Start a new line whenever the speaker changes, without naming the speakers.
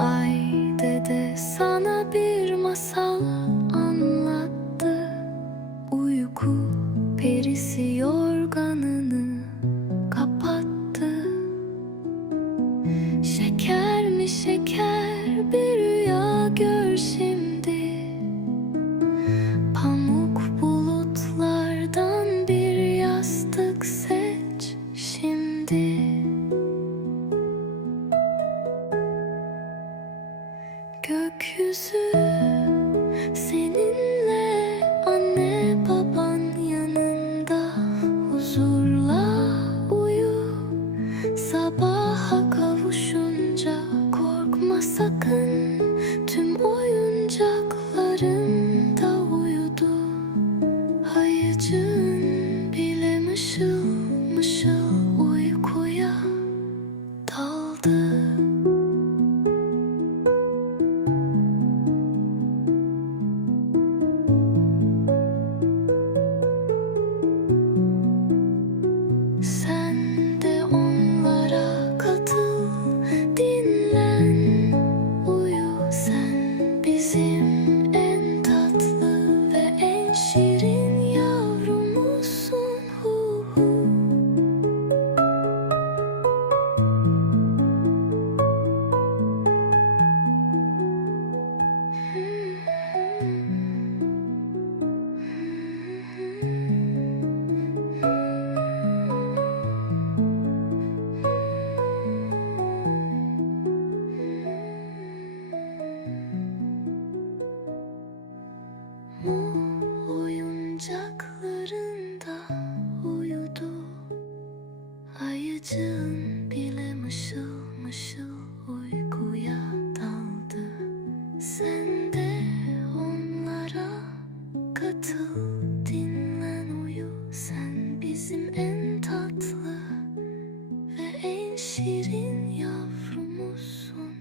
Ay dede sana bir masal anlattı. Uyku perisi yorganını kapattı. Şeker mi şeker kisses Saçın bile mışıl mışıl uykuya daldı. Sen de onlara katıl dinlen bizim en tatlı ve en şirin yavrumuzsun